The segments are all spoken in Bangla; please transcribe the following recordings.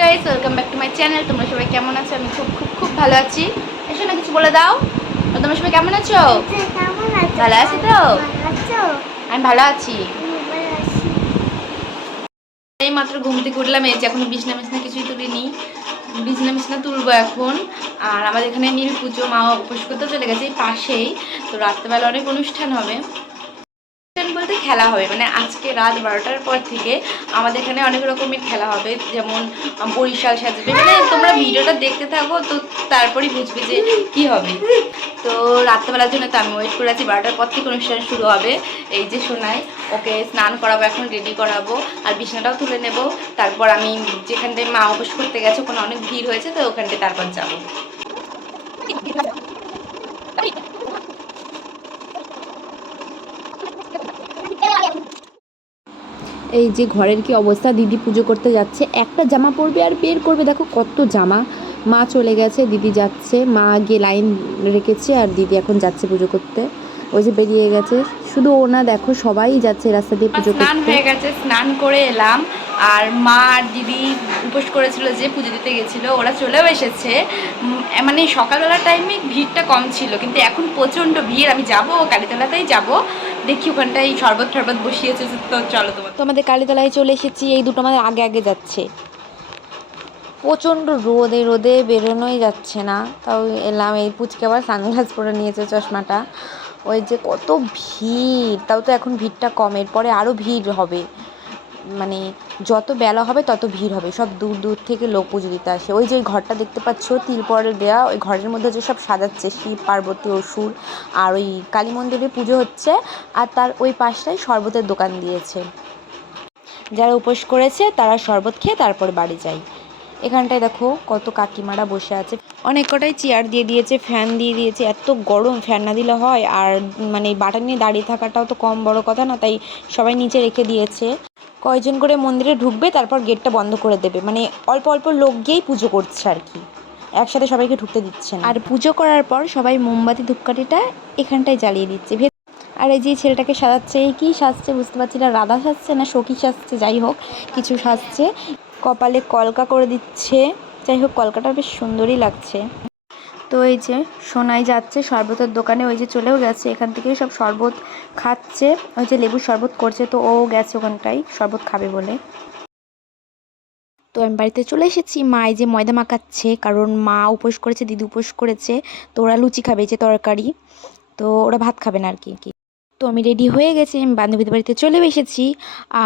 Guys welcome back to my channel তোমরা সবাই কেমন আছো? আমি খুব খুব খুব ভালো আছি। এসো না, কিছু বলে দাও। তোমরা সবাই কেমন আছো? ভালো আছি তো? আমি ভালো আছি। এই মাত্র ঘুম থেকে উঠলাম, এই যে এখন বিছনা মিছনা কিছুই তুলিনি। বিছনা মিছনা তুলবো এখন। আর আমাদের এখানে নীল পুজো মা উপোস করতে চলে গেছে এই পাশেই। তো রাত্রেবেলা অনেক অনুষ্ঠান হবে। অনুষ্ঠান বলতে খেলা হবে। মানে আজকে রাত বারোটার পর থেকে আমাদের এখানে অনেক রকমের খেলা হবে। যেমন বরিশাল সাজবে। মানে তোমরা ভিডিওটা দেখতে থাকো, তো তারপরেই বুঝবে যে কি হবে। তো রাত্রেবেলার জন্য তো আমি ওয়েট করে আছি। বারোটার পর থেকে অনুষ্ঠান শুরু হবে। এই যে শোনায় ওকে স্নান করাবো, এখন রেডি করাবো। আর বিছানাটাও তুলে নেব। তারপর আমি যেখানটায় মা উপোস করতে গেছে, ওখানে অনেক ভিড় হয়েছে, তো ওখানটায় তারপর যাব। এই যে ঘরের কি অবস্থা? দিদি পুজো করতে যাচ্ছে। একটা জামা পরবে আর বের করবে। দেখো কত জামা। মা চলে গেছে দিদি যাচ্ছে। মা গিয়ে লাইন রেখেছে আর দিদি এখন যাচ্ছে পুজো করতে। ওই যে বেরিয়ে গেছে। শুধু ও না দেখো সবাই যাচ্ছে রাস্তা দিয়ে পুজো স্নান হয়ে গেছে স্নান করে এলাম। আর মা আর দিদি উপোস করেছিল যে পুজো দিতে গেছিল। ওরা চলেও এসেছে। মানে সকালবেলার টাইমে ভিড়টা কম ছিল। কিন্তু এখন প্রচণ্ড ভিড়। আমি যাব কালীতলাতেই যাব। দেখি ওখানটায় শরবত টরবত বসিয়েছে তো চলো তোমার তো আমাদের কালীতলায় চলে এসেছি, এই দুটো আমাদের আগে আগে যাচ্ছে। প্রচণ্ড রোদে রোদে বেরোনোই যাচ্ছে না। তাও এলাম, এই পুচকে আবার সানগ্লাস পরে নিয়েছে চশমাটা। ওই যে কত ভিড়, তাও তো এখন ভিড়টা কমের পরে আরও ভিড় হবে। মানে যত বেলা হবে তত ভিড় হবে। সব দূর দূর থেকে লোক পুজো দিতে আসে। ওই যে ওই ঘরটা দেখতে পাচ্ছ তিরপরে দেওয়া ওই ঘরের মধ্যে যে সব সাজাচ্ছে, শিব, পার্বতী, অসুর, আর ওই কালী মন্দিরে পুজো হচ্ছে, আর তার ওই পাশটায় শরবতের দোকান দিয়েছে। যারা উপোস করেছে, তারা শরবত খেয়ে তারপর বাড়ি যায়। এখানটায় দেখো কত কাকিমারা বসে আছে। অনেক কটাই চেয়ার দিয়ে দিয়েছে, ফ্যান দিয়ে দিয়েছে। এত গরম, ফ্যান না দিলে হয়। আর মানে বাটা নিয়ে দাঁড়িয়ে থাকাটাও তো কম বড় কথা না, তাই সবাই নিচে রেখে দিয়েছে। কয়জন করে মন্দিরে ঢুকবে, তারপর গেটটা বন্ধ করে দেবে। মানে অল্প অল্প লোক গিয়েই পুজো করছে আর কি। একসাথে সবাইকে ঢুকতে দিচ্ছে আর পুজো করার পর সবাই মোমবাতি, ধূপকাঠিটা এখানটায় জ্বালিয়ে দিচ্ছে। আর এই যে ছেলেটাকে সাজাচ্ছে কি সাজছে বুঝতে পারছি না। রাধা সাজছে না, সখী সাজছে, যাই হোক, কিছু সাজছে। কপালে কলকা করে দিচ্ছে। যাই হোক, কলকাটা বেশ সুন্দরই লাগছে। তো এই যে সোনাই যাচ্ছে, শরবতের দোকানে ওই যে চলেও গেছে, এখান থেকে সব শরবত খাচ্ছে, ওই যে লেবুর শরবত করছে, তো ও গেছে ওখানটাই শরবত খাবে বলে। তো আমি বাড়িতে চলে এসেছি, মা এই যে ময়দা মাখাচ্ছে, কারণ মা উপোস করেছে, দিদি উপোস করেছে, তো ওরা লুচি খাবে যে তরকারি, তো ওরা ভাত খাবে না আর কি তো আমি রেডি হয়ে গেছি আমি বান্ধবীদের বাড়িতে চলে এসেছি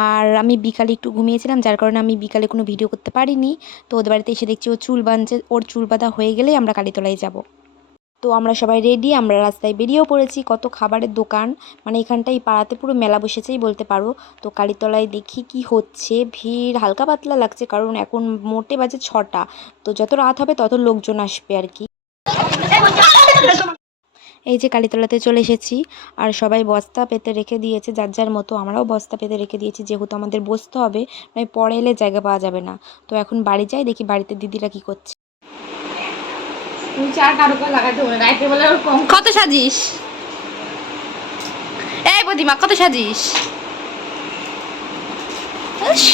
আর আমি বিকালে একটু ঘুমিয়েছিলাম যার কারণে আমি বিকালে কোনো ভিডিও করতে পারিনি তো ওদের বাড়িতে এসে দেখছি ও চুল বাঁধছে ওর চুল বাঁধা হয়ে গেলেই আমরা কালীতলায় যাব তো আমরা সবাই রেডি আমরা রাস্তায় বেরিয়েও পড়েছি কত খাবারের দোকান মানে এখানটাই পাড়াতে পুরো মেলা বসেছেই বলতে পারো তো কালীতলায় দেখি কি হচ্ছে ভিড় হালকা পাতলা লাগছে কারণ এখন মোটে বাজে ছটা তো যত রাত হবে তত লোকজন আসবে আর কি এই যে কালীতলাতে চলে এসেছি। আর সবাই বস্তা পেতে রেখে দিয়েছে যার যার মতো আমরাও বস্তা পেতে রেখে দিয়েছি। যেহেতু আমাদের বসতে হবে নয় পরে এলে জায়গা পাওয়া যাবে না। তো এখন বাড়ি যাই দেখি বাড়িতে দিদিরা কি করছে। কত সাজিস? এই প্রতিমা কত সাজিস?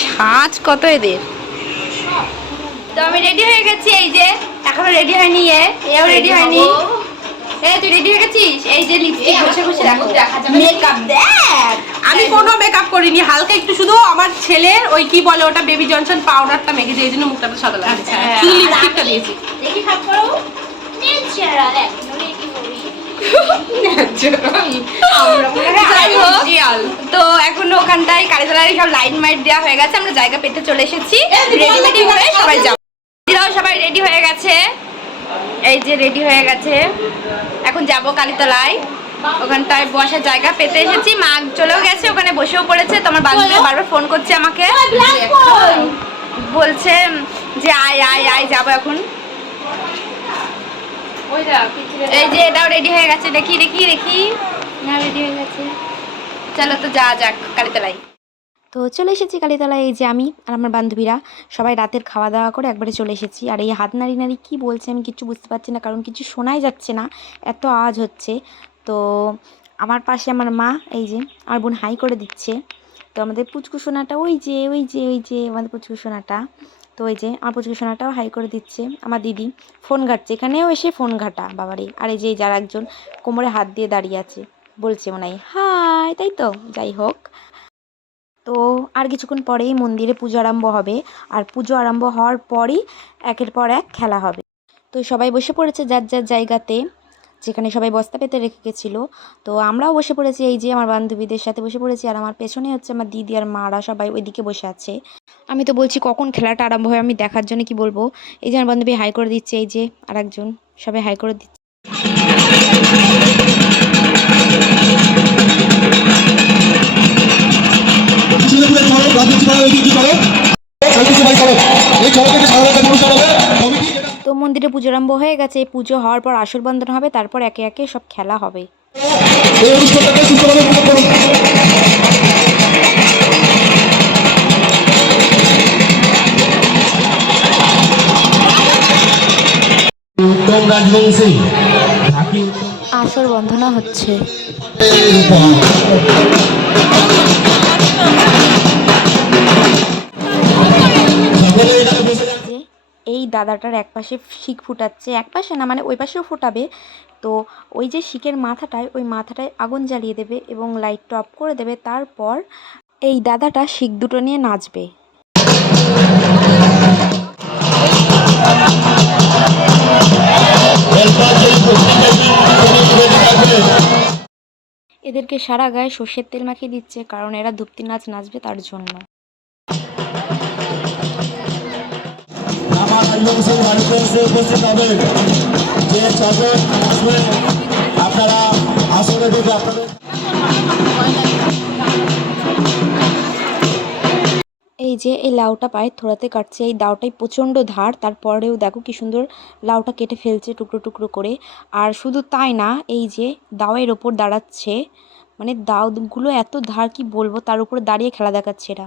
সাজ কত এদের। তো আমি রেডি হয়ে গেছি এই যে এখনও রেডি হয়নি এ এও রেডি হয়নি। এ তুই রেডি হয়ে গেছিস? এই যে লিপস্টিক বসে বসে মেকআপ দেখ আমি কোনো মেকআপ করিনি হালকা একটু শুধু আমার ছেলের ওই কি বলে ওটা বেবি জনসন পাউডারটা মেখেছি এই জন্য মুখটা সাদা লাগছে। শুধু লিপস্টিকটা দিয়েছি। দেখি হাত করো। ন্যাচারাল একদম রেডি করি যাই হোক, তো এখন ওখানটায় সব লাইন মাইট দেওয়া হয়ে গেছে আমরা জায়গা পেতে চলে এসেছি। রেডি হয়ে সবাই যাব সবাই রেডি হয়ে গেছে। এই যে রেডি হয়ে গেছে। এখন যাব কালীতলায়। ওখানটায় বসার জায়গা পেতে এসেছি। মা চলেও গেছে ওখানে বসেও পড়েছে। তোমার বান্ধবী বারবার ফোন করছে আমাকে। বলছে যে আয় আয় আয় যাব এখন। এই যে এটাও রেডি হয়ে গেছে। দেখি দেখি দেখি। না রেডি হয়ে গেছে। চলো তো যা যাক কালীতলায়। তো চলে এসেছি কালীতলায়, এই যে আমি আর আমার বান্ধবীরা। সবাই রাতের খাওয়া দাওয়া করে একবারে চলে এসেছি। আর এই হাত নাড়ি নাড়ি কী বলছে আমি কিছু বুঝতে পারছি না, কারণ কিছু শোনাই যাচ্ছে না। এত আওয়াজ হচ্ছে। তো আমার পাশে আমার মা, এই যে আমার বোন হাই করে দিচ্ছে। তো আমাদের পুচকু সোনাটা ওই যে ওই যে ওই যে, আমাদের পুচকু সোনাটা। তো ওই যে আমার পুচকি সোনাটাও হাই করে দিচ্ছে। আমার দিদি ফোন ঘাটছে, এখানেও এসে ফোন ঘাটা, বাবারে। আর এই যে যার একজন কোমরে হাত দিয়ে দাঁড়িয়ে আছে, বলছে মনে হয়, হাই, তাই তো, যাই হোক। তো আর কিছুক্ষণ পরেই মন্দিরে পুজো আরম্ভ হবে। আর পুজো আরম্ভ হওয়ার পরই একের পর এক খেলা হবে। তো সবাই বসে পড়েছে যার যার জায়গাতে, যেখানে সবাই বস্তা পেতে রেখে গেছিল। তো আমরাও বসে পড়েছি, এই যে আমার বান্ধবীদের সাথে বসে পড়েছি, আর আমার পেছনে হচ্ছে আমার দিদি আর মারা সবাই ওইদিকে বসে আছে। আমি তো বলছি, কখন খেলাটা আরম্ভ হয় আমি দেখার জন্য কি বলব? এই যে আমার বান্ধবী হাই করে দিচ্ছে, এই যে আর একজন সবাই হাই করে দিচ্ছে। রাজনীতি ঐতিহ্য ঐতিহ্যবাহী এই হবে কমিটি তো মন্দিরে পুজো আরম্ভ হয়ে গেছে এই পুজো হওয়ার পর আসর বন্ধন হবে তারপর একে একে সব খেলা হবে। এই অনুষ্ঠানটাকে সুস্থভাবে উপভোগ করুন উত্তম রাজবংশী আসর বন্ধনা হচ্ছে। এই দাদাটার এক পাশে শিক ফুটাচ্ছে, এক পাশে না মানে ওই পাশেও ফোটাবে। তো ওই যে শিকের মাথাটায়, ওই মাথাটায় আগুন জ্বালিয়ে দেবে এবং লাইটটা অফ করে দেবে। তারপর এই দাদাটা শিক দুটো নিয়ে নাচবে। এদেরকে সারা গায়ে সর্ষের তেল মাখিয়ে দিচ্ছে, কারণ এরা ধুপ্তি নাচ নাচবে তার জন্য। উপস্থিত হবে। যে আসবে আপনারা আসলে আপনাদের এই যে এই লাউটা পায়ে থোড়াতে কাটছে এই দাওটাই প্রচণ্ড ধার তারপরেও দেখো কি সুন্দর লাউটা কেটে ফেলছে টুকরো টুকরো করে। আর শুধু তাই না এই যে দাওয়ের ওপর দাঁড়াচ্ছে মানে দাওগুলো এত ধার কি বলব তার উপরে দাঁড়িয়ে খেলা দেখাচ্ছে এরা।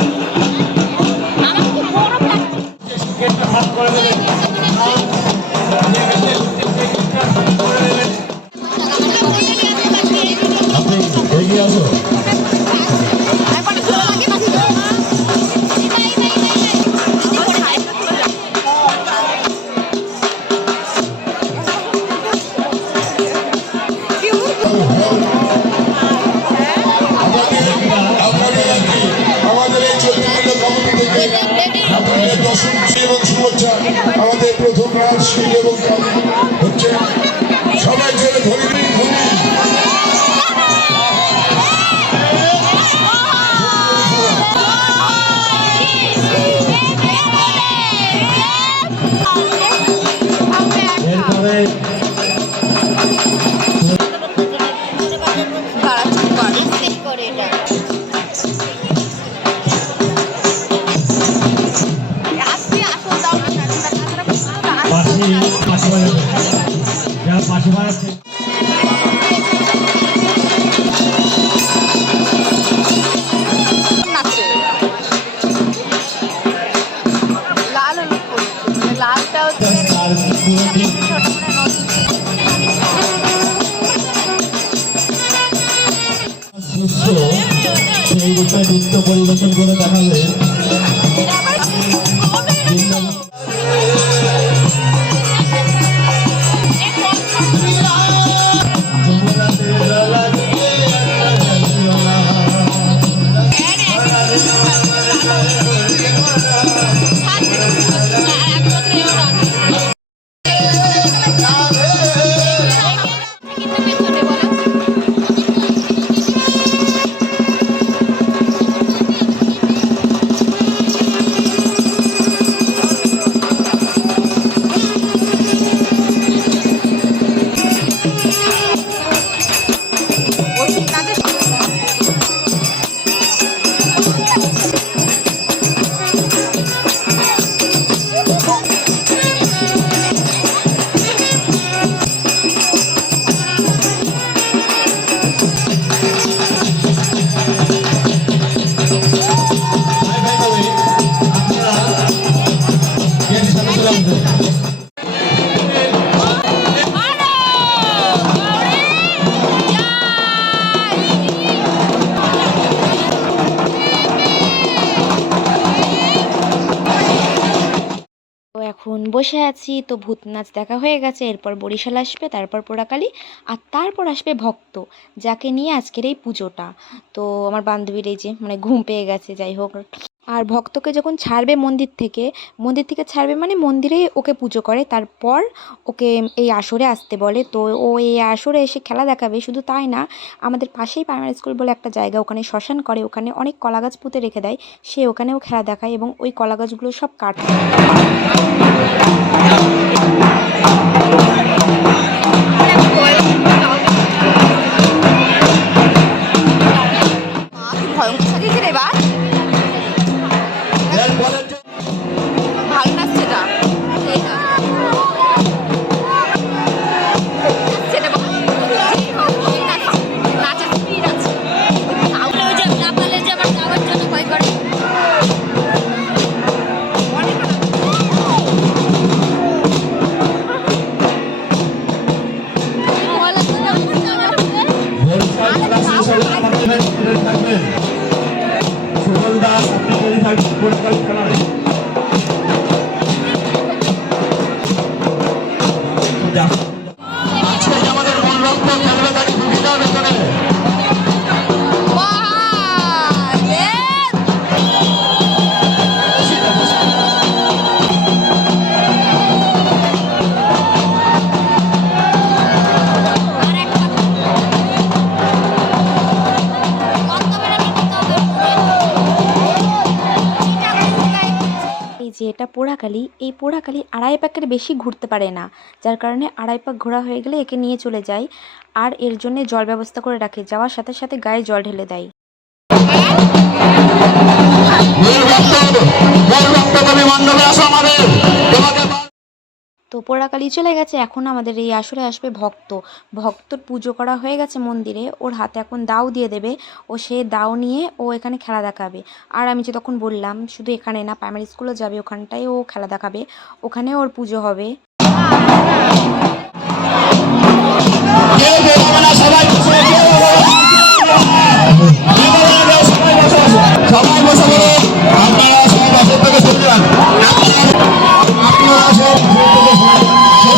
যারা বসে আছি, তো ভূত নাচ দেখা হয়ে গেছে, এরপর বরিশাল আসবে, তারপর পোড়াকালি, আর তারপর আসবে ভক্ত, যাকে নিয়ে আজকের এই পুজোটা। তো আমার বান্ধবীর এই যে মানে ঘুম পেয়ে গেছে, যাই হোক। আর ভক্তকে যখন ছাড়বে মন্দির থেকে মন্দির থেকে ছাড়বে মানে মন্দিরে ওকে পুজো করে, তারপর ওকে এই আসরে আসতে বলে। তো ও এই আসরে এসে খেলা দেখাবে, শুধু তাই না, আমাদের পাশেই প্রাইমারি স্কুল বলে একটা জায়গা, ওখানে শ্মশান করে, ওখানে অনেক কলা গাছ পুঁতে রেখে দেয়। সে ওখানেও খেলা দেখায় এবং ওই কলা গাছগুলো সব কাটে। পোড়াকালি এই পোড়াকালি আড়াই পাকের বেশি ঘুরতে পারে না, যার কারণে আড়াই পাক ঘোরা হয়ে গেলে একে নিয়ে চলে যায় আর এর জন্য জল ব্যবস্থা করে রাখে, যাওয়ার সাথে সাথে গায়ে জল ঢেলে দেয়। তো পোড়াকালি চলে গেছে এখন আমাদের এই আসরে আসবে ভক্ত। ভক্তর পুজো করা হয়ে গেছে মন্দিরে ওর হাতে এখন দাও দিয়ে দেবে ও সে দাও নিয়ে ও এখানে খেলা দেখাবে। আর আমি যে তখন বললাম শুধু এখানে না প্রাইমারি স্কুলে যাবে ওখানটায় ও খেলা দেখাবে ওখানে ওর পুজো হবে। সবাই বসে, আপনারা থেকে।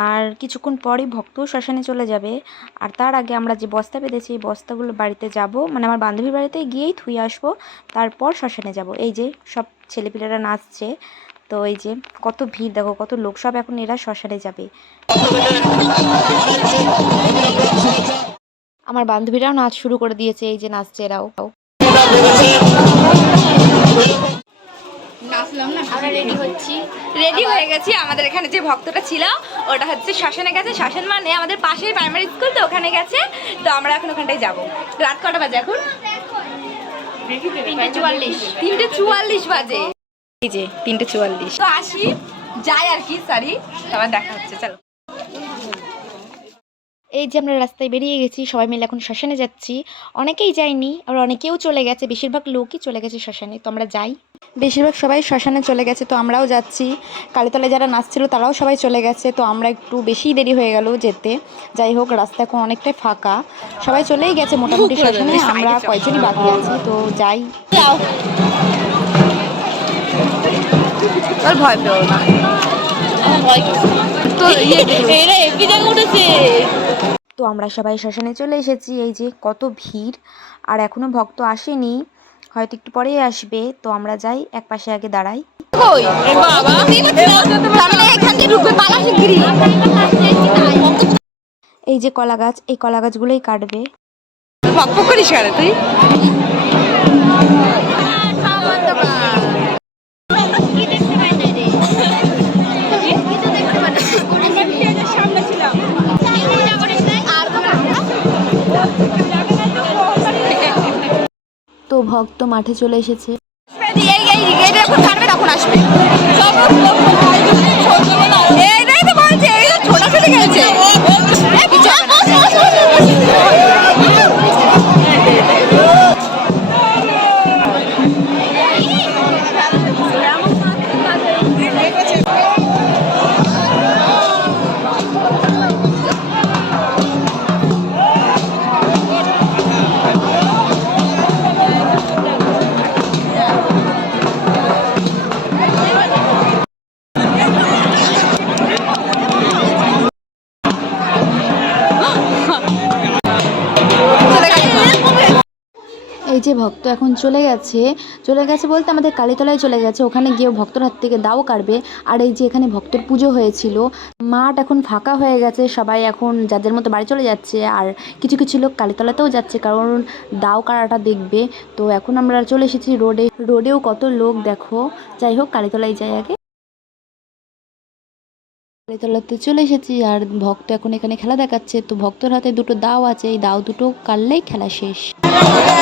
আর কিছুক্ষণ পরেই ভক্তও শ্মশানে চলে যাবে। আর তার আগে আমরা যে বস্তা পেতেছি এই বস্তাগুলো বাড়িতে যাব। মানে আমার বান্ধবীর বাড়িতে গিয়েই থুয়ে আসব, তারপর শ্মশানে যাব। এই যে সব ছেলেপিলেরা নাচছে, তো এই যে কত ভিড়, দেখো কত লোক, সব এখন এরা শ্মশানে যাবে। আমার বান্ধবীরাও নাচ শুরু করে দিয়েছে, এই যে নাচছে এরাও। নাচলাম না আমরা রেডি হচ্ছি। রেডি হয়ে গেছি আমাদের এখানে যে ভক্তটা ছিল ওটা হচ্ছে শ্মশানে গেছে। শ্মশান মানে আমাদের পাশের প্রাইমারি স্কুল তো ওখানে গেছে। তো আমরা এখন ওখানটায় যাব। রাত কটা বাজে এখন? তিনটে চুয়াল্লিশ। তিনটে চুয়াল্লিশ বাজে। এই যে তিনটে চুয়াল্লিশ। তো আসি যাই আর কি সরি আবার দেখা হচ্ছে চলো। এই যে আমরা রাস্তায় বেরিয়ে গেছি সবাই মিলে এখন শ্মশানে যাচ্ছি। অনেকেই যায়নি আর অনেকেও চলে গেছে বেশিরভাগ লোকই চলে গেছে শ্মশানে তো আমরা যাই। বেশিরভাগ সবাই শ্মশানে চলে গেছে তো আমরাও যাচ্ছি। কালীতলায় যারা নাচছিল তারাও সবাই চলে গেছে তো আমরা একটু বেশিই দেরি হয়ে গেল যেতে। যাই হোক রাস্তা এখন অনেকটাই ফাঁকা। সবাই চলেই গেছে মোটামুটি শ্মশানে আমরা কয়েকজনই বাকি আছি তো যাই। ভয় পেও না। তো এরা এপি উঠেছে তো আমরা সবাই শ্মশানে চলে এসেছি এই যে কত ভিড় আর এখনও ভক্ত আসেনি হয়তো একটু পরেই আসবে তো আমরা যাই এক পাশে আগে দাঁড়াই। এই যে কলা গাছ এই কলা গাছগুলোই কাটবে। করিস তুই? ভক্ত মাঠে চলে এসেছে তখন আসবে যে ভক্ত এখন চলে গেছে চলে গেছে বলতে আমাদের কালীতলায় চলে গেছে, ওখানে গিয়ে ভক্তর হাত থেকে দাও কাটবে। আর এই যে এখানে ভক্তর পুজো হয়েছিল, মাঠ এখন ফাঁকা হয়ে গেছে, সবাই এখন যাদের মতো বাড়ি চলে যাচ্ছে, আর কিছু কিছু লোক কালীতলাতেও যাচ্ছে, কারণ দাও কাড়াটা দেখবে। তো এখন আমরা চলে এসেছি রোডে। রোডেও কত লোক দেখো। যাই হোক, কালীতলায় যাই আগে। কালীতলাতে চলে এসেছি, আর ভক্ত এখন এখানে খেলা দেখাচ্ছে। তো ভক্তর হাতে দুটো দাও আছে, এই দাও দুটো কাটলেই খেলা শেষ।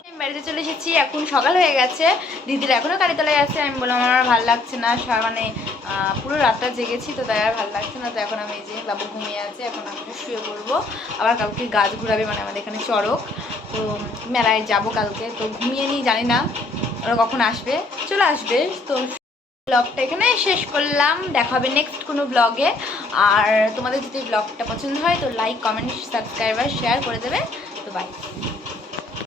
আমি বাড়িতে চলে এসেছি এখন সকাল হয়ে গেছে। দিদির এখনও কালীতলায় আছে। আমি বললাম, আমার ভালো লাগছে না। মানে পুরো রাতটা জেগেছি, তো তাই আর ভালো লাগছে না। তো এখন আমি এই যে বাবু ঘুমিয়ে আছে, এখন আমি শুয়ে পড়ব। আবার কালকে গাছ ঘুরাবে মানে আমাদের এখানে চড়ক। তো মেলায় যাব কালকে। তো ঘুমিয়ে নিই, জানি না ওরা কখন আসবে। চলে আসবে। তো ব্লগটা এখানে শেষ করলাম। দেখা হবে নেক্সট কোনো ব্লগে। আর তোমাদের যদি ব্লগটা পছন্দ হয়, তো লাইক কমেন্ট সাবস্ক্রাইব আর শেয়ার করে দেবে। তো বাই